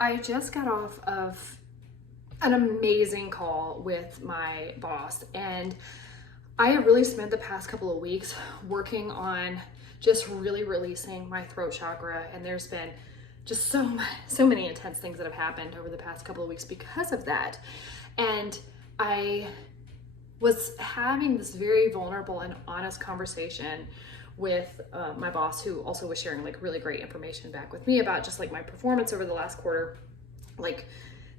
I just got off of an amazing call with my boss, and I have really spent the past couple of weeks working on just really releasing my throat chakra, and there's been just so many intense things that have happened over the past couple of weeks because of that. And I was having this very vulnerable and honest conversation with my boss, who also was sharing like really great information back with me about just like my performance over the last quarter. Like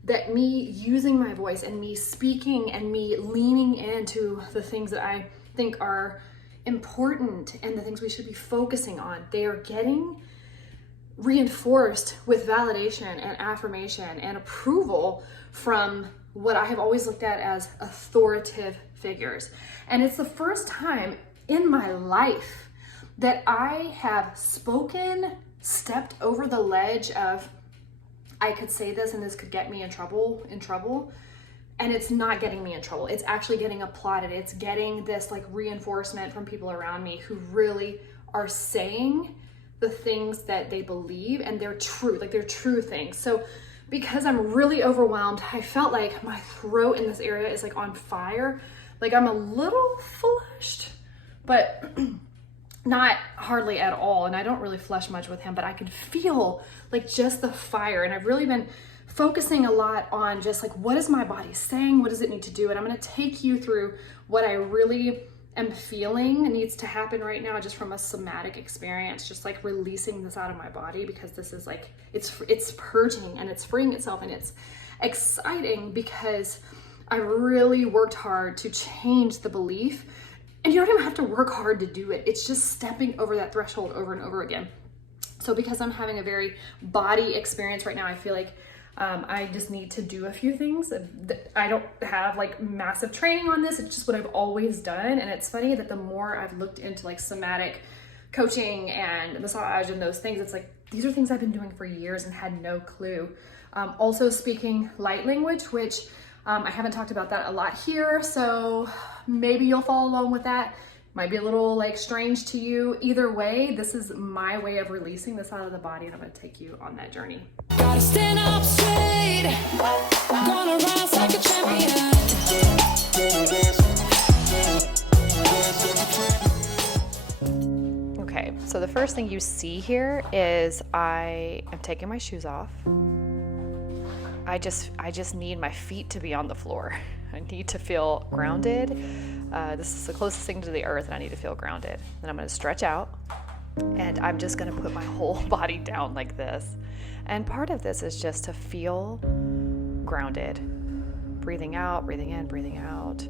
that me using my voice and me speaking and me leaning into the things that I think are important and the things we should be focusing on, they are getting reinforced with validation and affirmation and approval from what I have always looked at as authoritative figures. And it's the first time in my life that I have spoken, stepped over the ledge of, I could say this and this could get me in trouble, and it's not getting me in trouble. It's actually getting applauded. It's getting this like reinforcement from people around me who really are saying the things that they believe, and they're true, like they're true things. So because I'm really overwhelmed, I felt like my throat in this area is like on fire. Like I'm a little flushed, but not hardly at all. And I don't really flush much with him, but I could feel like just the fire. And I've really been focusing a lot on just like, what is my body saying? What does it need to do? And I'm going to take you through what I really am feeling needs to happen right now, just from a somatic experience, just like releasing this out of my body, because this is like, it's purging and it's freeing itself, and it's exciting because I really worked hard to change the belief. And you don't even have to work hard to do it. It's just stepping over that threshold over and over again. So because I'm having a very body experience right now, I feel like I just need to do a few things. I don't have like massive training on this. It's just what I've always done. And it's funny that the more I've looked into like somatic coaching and massage and those things, it's like, these are things I've been doing for years and had no clue. Also speaking light language, which I haven't talked about that a lot here, so maybe you'll follow along with that. Might be a little like strange to you. Either way, this is my way of releasing this out of the body, and I'm gonna take you on that journey. Gotta stand up straight, gonna rise like a champion. Okay, so the first thing you see here is I am taking my shoes off. I just need my feet to be on the floor. I need to feel grounded. This is the closest thing to the earth, and I need to feel grounded. Then I'm going to stretch out, and I'm just going to put my whole body down like this. And part of this is just to feel grounded. Breathing out, breathing in, breathing out.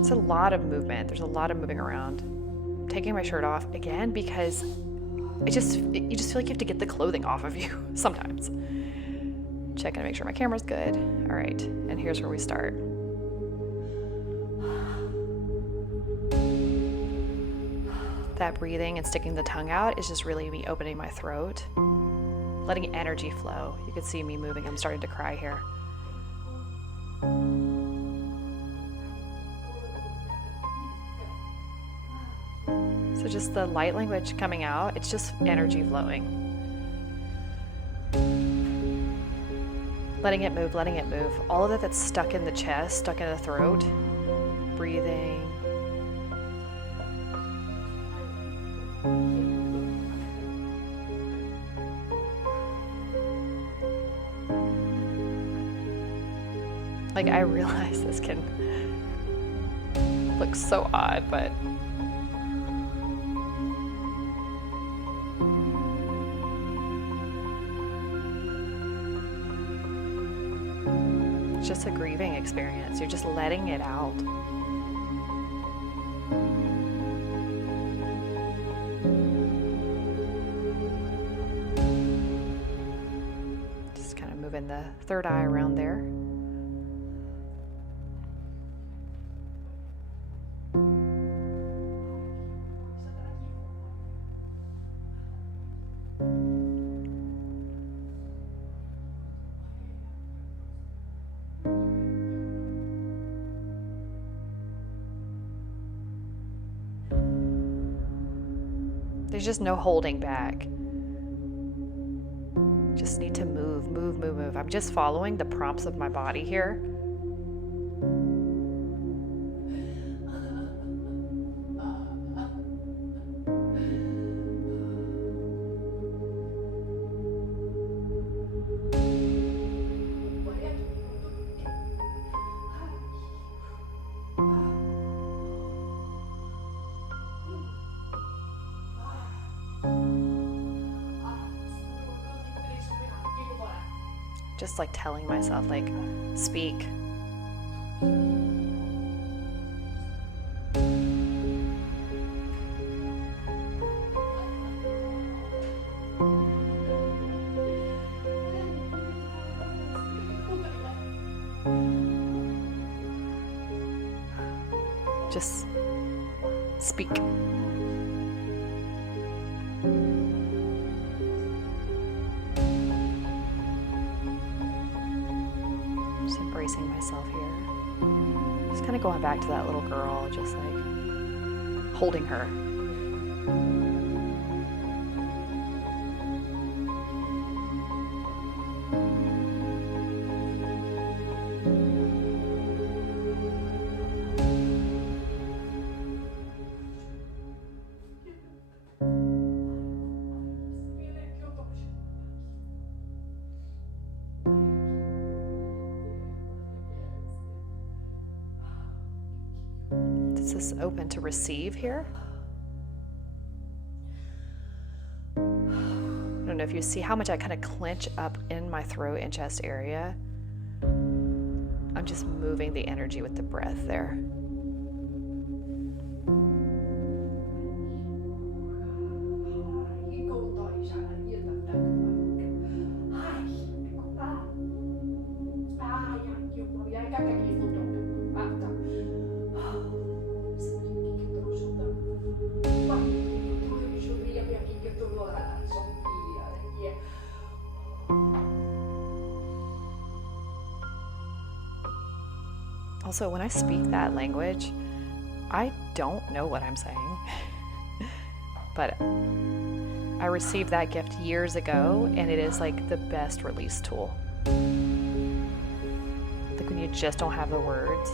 It's a lot of movement. There's a lot of moving around. I'm taking my shirt off again because you just feel like you have to get the clothing off of you sometimes. Checking to make sure my camera's good. All right, and here's where we start. That breathing and sticking the tongue out is just really me opening my throat, letting energy flow. You can see me moving. I'm starting to cry here. So just the light language coming out, it's just energy flowing. Letting it move, letting it move. All of that that's stuck in the chest, stuck in the throat. Breathing. Like, I realize this can look so odd, but it's just a grieving experience. You're just letting it out. Just kind of moving the third eye around there. There's just no holding back. just need to move, move, move, move. I'm just following the prompts of my body here. Just like telling myself, like, speak. Just speak. Just embracing myself here. Just kind of going back to that little girl, just like holding her. This is open to receive here. I don't know if you see how much I kind of clench up in my throat and chest area. I'm just moving the energy with the breath there. Also, when I speak that language, I don't know what I'm saying, but I received that gift years ago, and it is like the best release tool. Like when you just don't have the words.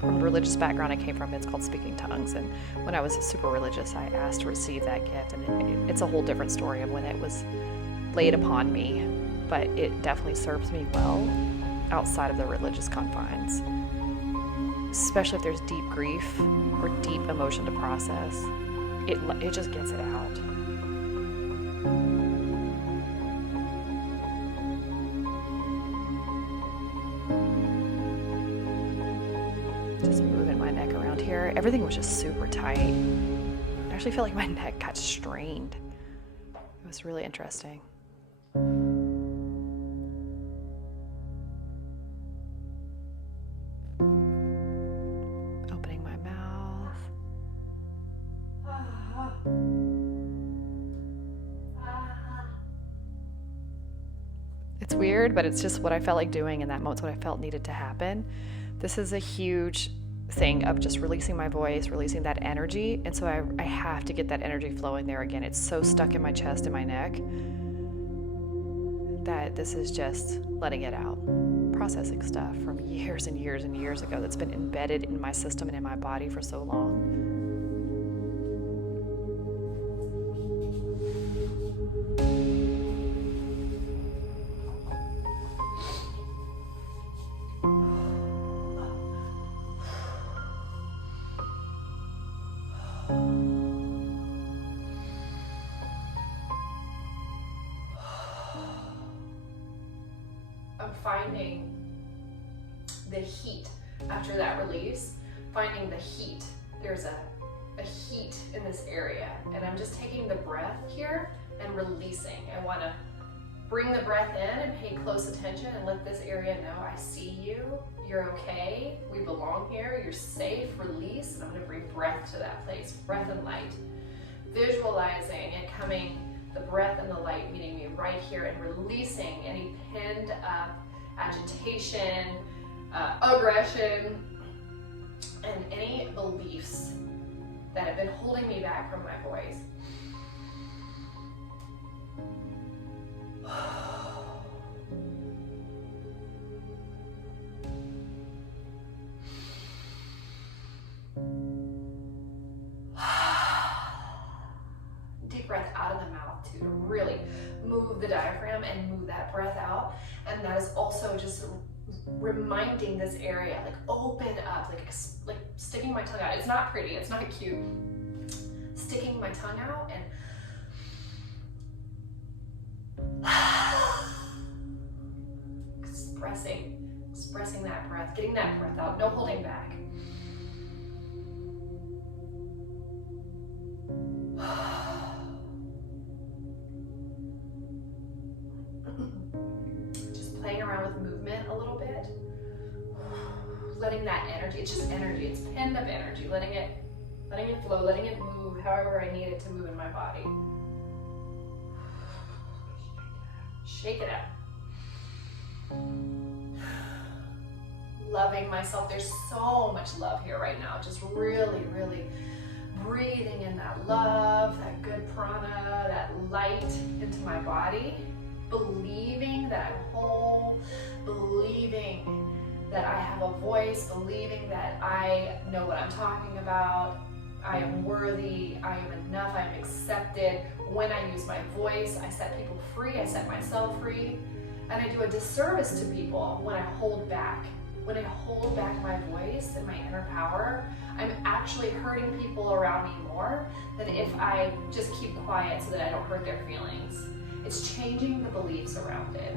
From the religious background I came from, it's called speaking tongues, and when I was super religious, I asked to receive that gift, and it's a whole different story of when it was laid upon me, but it definitely serves me well outside of the religious confines, especially if there's deep grief or deep emotion to process. It just gets it out. Just moving my neck around here. Everything was just super tight. I actually feel like my neck got strained. It was really interesting. Opening my mouth. It's weird, but it's just what I felt like doing in that moment. It's what I felt needed to happen. This is a huge thing of just releasing my voice, releasing that energy. And so I have to get that energy flowing there again. It's so stuck in my chest and my neck that this is just letting it out. Processing stuff from years and years and years ago that's been embedded in my system and in my body for so long. Finding the heat after that release, finding the heat. There's a heat in this area, and I'm just taking the breath here and releasing. I want to bring the breath in and pay close attention and let this area know I see you, you're okay, we belong here, you're safe, release. And I'm going to bring breath to that place, breath and light. Visualizing it coming, the breath and the light meeting me right here, and releasing any pinned up agitation, aggression, and any beliefs that have been holding me back from my voice. Deep breath out of the mouth too, to really move the diaphragm and move that breath out. And that is also just reminding this area, like open up, like sticking my tongue out. It's not pretty, it's not cute. Sticking my tongue out and expressing that breath, getting that breath out, no holding back. Just playing around with movement a little bit. Letting that energy, it's just energy, it's pinned up energy, letting it flow, letting it move however I need it to move in my body. Shake it out. Loving myself. There's so much love here right now. Just really, really breathing in that love, that good prana, that light into my body. Believing that I'm whole. Believing that I have a voice. Believing that I know what I'm talking about. I am worthy, I am enough, I am accepted. When I use my voice, I set people free, I set myself free. And I do a disservice to people when I hold back. When I hold back my voice and my inner power, I'm actually hurting people around me more than if I just keep quiet so that I don't hurt their feelings. It's changing the beliefs around it.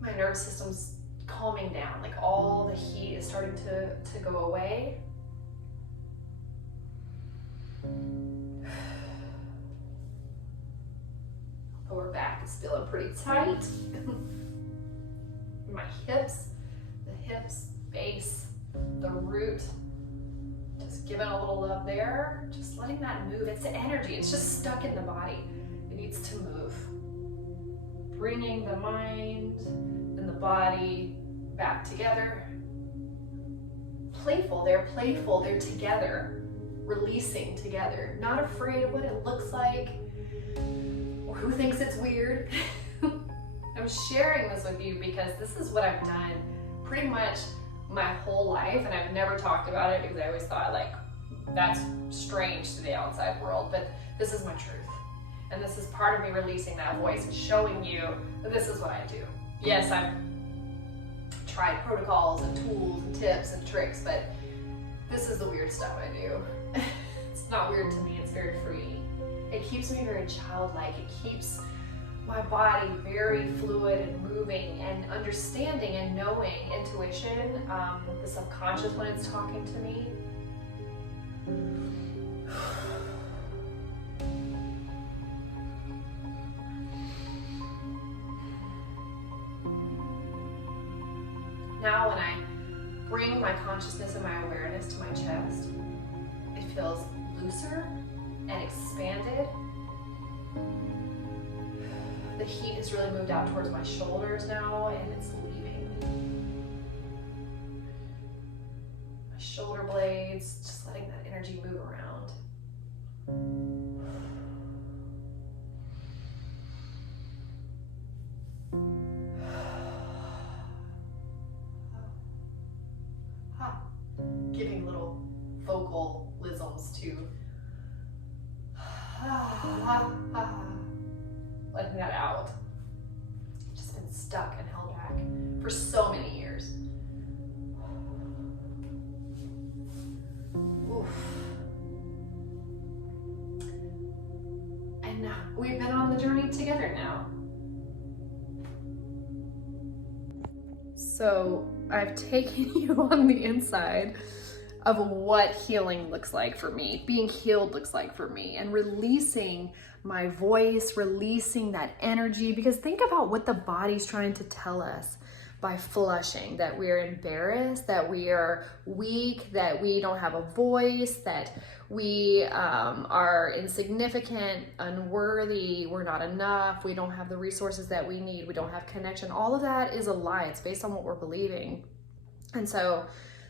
My nervous system's calming down, like all the heat is starting to go away. Lower back is feeling pretty tight. My hips, base, the root, just giving a little love there, just letting that move. It's the energy, it's just stuck in the body. It needs to move. Bringing the mind and the body back together. Playful, they're together, releasing together, not afraid of what it looks like or who thinks it's weird. I'm sharing this with you because this is what I've done pretty much my whole life, and I've never talked about it because I always thought like that's strange to the outside world, but this is my truth. And this is part of me releasing that voice and showing you that this is what I do. Yes, I've tried protocols and tools and tips and tricks, but this is the weird stuff I do. It's not weird to me, it's very free. It keeps me very childlike. It keeps my body very fluid and moving and understanding and knowing intuition, the subconscious when it's talking to me. Now when I bring my consciousness and my awareness to my chest, it feels looser and expanded. The heat has really moved out towards my shoulders now, and it's leaving. My shoulder blades, just letting that energy move around. Giving little vocalisms to letting that out. Just been stuck and held back for so many years. Oof. And we've been on the journey together now. So I've taken you on the inside of what healing looks like for me, being healed looks like for me, and releasing my voice, releasing that energy, because think about what the body's trying to tell us. by flushing, that we're embarrassed, that we are weak, that we don't have a voice, that we are insignificant, unworthy, we're not enough, we don't have the resources that we need, we don't have connection. All of that is a lie. It's based on what we're believing. And so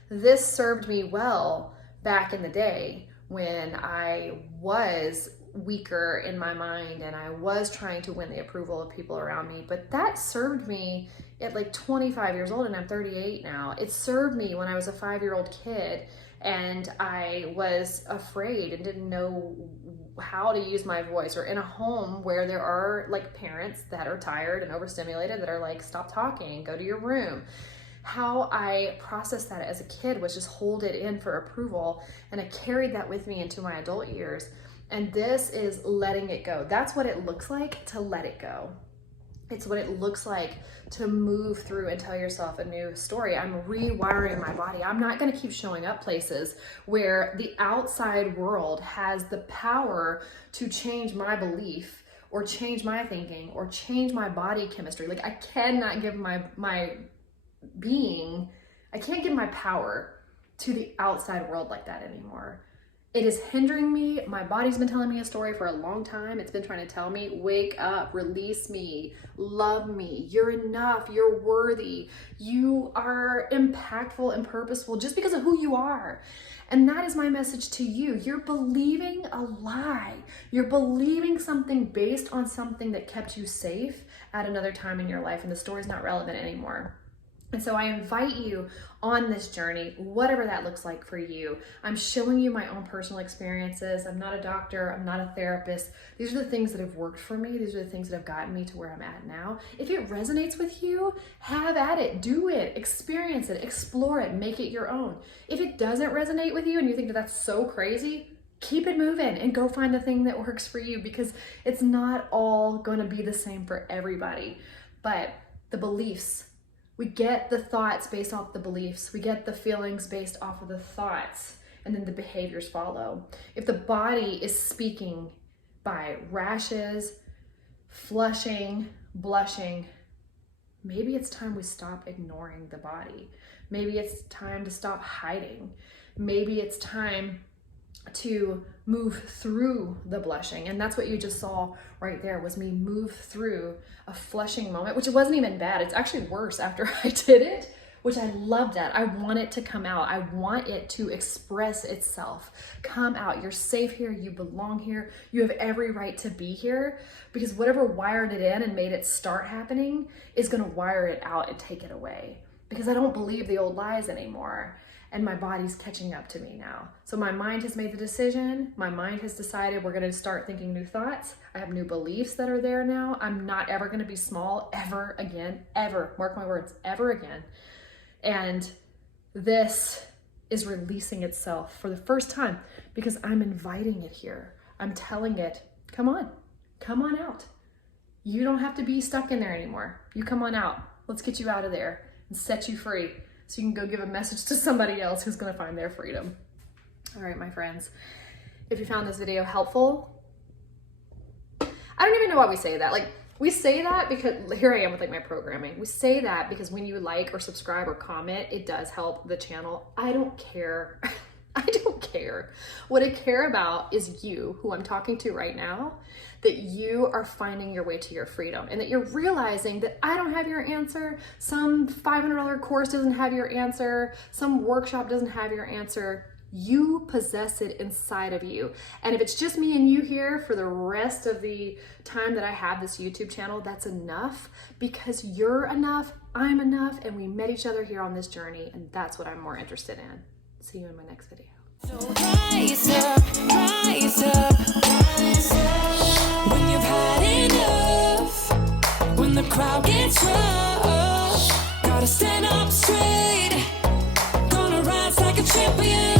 this served me well back in the day when I was weaker in my mind and I was trying to win the approval of people around me. But that served me at like 25 years old, and I'm 38 now. It served me when I was a 5-year-old kid and I was afraid and didn't know how to use my voice, or in a home where there are like parents that are tired and overstimulated that are like, stop talking, go to your room. How I processed that as a kid was just hold it in for approval, and I carried that with me into my adult years. And this is letting it go. That's what it looks like to let it go. It's what it looks like to move through and tell yourself a new story. I'm rewiring my body. I'm not going to keep showing up places where the outside world has the power to change my belief or change my thinking or change my body chemistry. Like, I cannot give my being, I can't give my power to the outside world like that anymore. It is hindering me. My body's been telling me a story for a long time. It's been trying to tell me, wake up, release me, love me, you're enough, you're worthy, you are impactful and purposeful just because of who you are. And that is my message to you. You're believing a lie. You're believing something based on something that kept you safe at another time in your life, and the story's not relevant anymore. And so I invite you on this journey, whatever that looks like for you. I'm showing you my own personal experiences. I'm not a doctor. I'm not a therapist. These are the things that have worked for me. These are the things that have gotten me to where I'm at now. If it resonates with you, have at it. Do it. Experience it. Explore it. Make it your own. If it doesn't resonate with you and you think that that's so crazy, keep it moving and go find the thing that works for you, because it's not all going to be the same for everybody. But the beliefs, we get the thoughts based off the beliefs. We get the feelings based off of the thoughts, and then the behaviors follow. If the body is speaking by rashes, flushing, blushing, maybe it's time we stop ignoring the body. Maybe it's time to stop hiding. Maybe it's time to move through the blushing. And that's what you just saw right there, was me move through a flushing moment, which it wasn't even bad. It's actually worse after I did it, which I love that. I want it to come out. I want it to express itself. Come out. You're safe here. You belong here. You have every right to be here, because whatever wired it in and made it start happening is going to wire it out and take it away, because I don't believe the old lies anymore. And my body's catching up to me now. So my mind has made the decision. My mind has decided we're gonna start thinking new thoughts. I have new beliefs that are there now. I'm not ever gonna be small ever again, ever. Mark my words, ever again. And this is releasing itself for the first time, because I'm inviting it here. I'm telling it, come on out. You don't have to be stuck in there anymore. You come on out. Let's get you out of there and set you free, so you can go give a message to somebody else who's gonna find their freedom. All right, my friends, if you found this video helpful, I don't even know why we say that. Like, we say that because, here I am with like my programming. We say that because when you like or subscribe or comment, it does help the channel. I don't care. I don't care. What I care about is you, who I'm talking to right now, that you are finding your way to your freedom, and that you're realizing that I don't have your answer. Some $500 course doesn't have your answer. Some workshop doesn't have your answer. You possess it inside of you. And if it's just me and you here for the rest of the time that I have this YouTube channel, that's enough, because you're enough, I'm enough, and we met each other here on this journey, and that's what I'm more interested in. See you in my next video. So rise up, rise up, rise up. When you've had enough, when the crowd gets rough, gotta stand up straight, gonna rise like a champion.